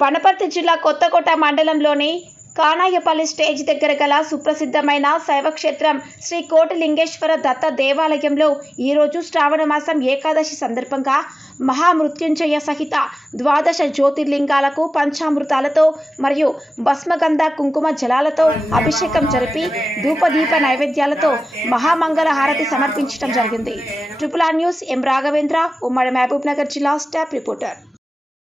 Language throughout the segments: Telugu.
వనపర్తి జిల్లా కొత్తకోట మండలంలోని కానాయపల్లి స్టేజ్ దగ్గర గల సుప్రసిద్ధమైన శైవక్షేత్రం శ్రీ కోటిలింగేశ్వర దత్త దేవాలయంలో ఈరోజు శ్రావణ మాసం ఏకాదశి సందర్భంగా మహామృత్యుంజయ సహిత ద్వాదశ జ్యోతిర్లింగాలకు పంచామృతాలతో మరియు భస్మగంధ కుంకుమ జలాలతో అభిషేకం జరిపి ధూపదీప నైవేద్యాలతో మహామంగళ హారతి సమర్పించడం జరిగింది. Triple R news M Raghavendra ఉమ్మడి మహబూబ్ నగర్ జిల్లా స్టాఫ్ రిపోర్టర్.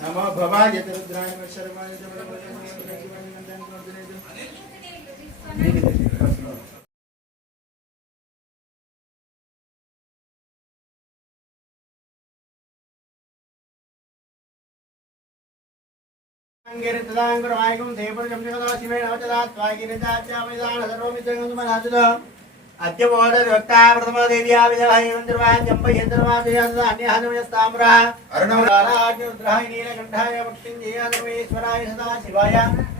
నమో భవాయ రుద్రాయ శర్మాయ శివేణ అవచదా త్వాగిరిదా చావైదాన సర్వమిత్రంగం మనాచుదా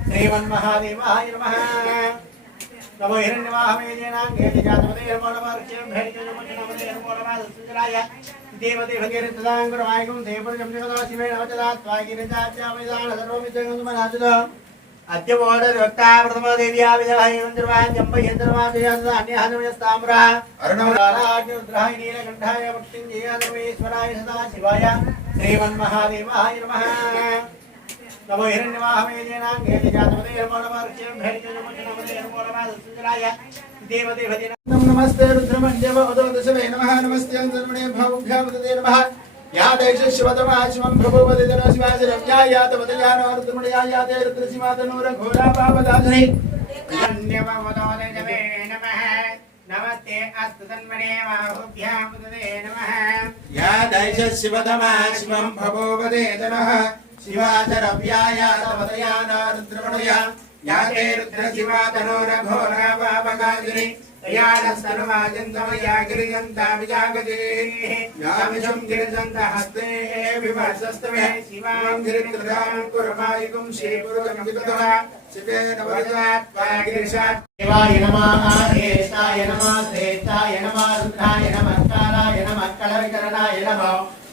శ్రీమన్మహాదేవాయ నమ నమో హిరణ్యమాహమేజేనాంగేజాతమదేర్మోడమార్క్ష్యంభేరిజనమక్షణమదేర్మోడమాదసుంజరాయ దేవదే భగేరితదాంగురమాయకం దేవపురం జంజగదా శివేణ వచదా త్వాగిరిజాచ్యామేదాన సర్వమిత్రంగం మనాజుదా శ్రీమన్మహాదేవాయ నమ నమో హిరణ్యమాహమేజేనాయ నమస్తే రుద్రమణ్యవ ఉదవదశమే నమ నమస్తే అంతర్మణే భావుభ్యామృతే నమ यादैष शिवतमाशिवं प्रभोपदितरशिवाय रम्यायातपदयानवर्तमणयायाते रत्रसिमातनूरघोरापापदाधुनि धन्यमवदोदय नमे नमः। नमस्ते अस्तु तन्मणे बाहुभ्यां मुदे नमः। यादैष शिवतमाशिवं प्रभोपदितरः शिवाचरव्यायातपदयानवर्तमणया याते रत्रसिमातनूरघोरापापदाधुनि घोरा पावगागिनि तयानस्तनुवाजन्तमया गिरिगन्ताभिजागते यामिषं गिरिजन्तहस्ते विभसस्तमे शिवां गिरित्रदां कुर्मायुगं श्रीपुरुगं विगतः शिवेन वरदात्वा गिरिशात् शिवाय नमः हेशाय नमः श्रेष्ठाय नमः रुद्राय नमः कालाय नमः कलविकरणाय नमः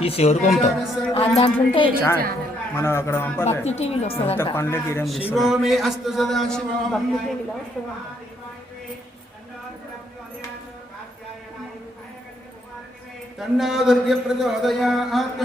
తీసి ఎవరు పంపుతావు? ఆ దాంట్లో ఉంటే మనం అక్కడ పంపాలి. భక్తి టీవీలో అంత వస్తుందంట. పండ్లే తీరం శివో మే అస్తు సదా శివం. భక్తి టీవీలో వస్తుంది? తన్నో దుర్గ ప్రచోదయాత్.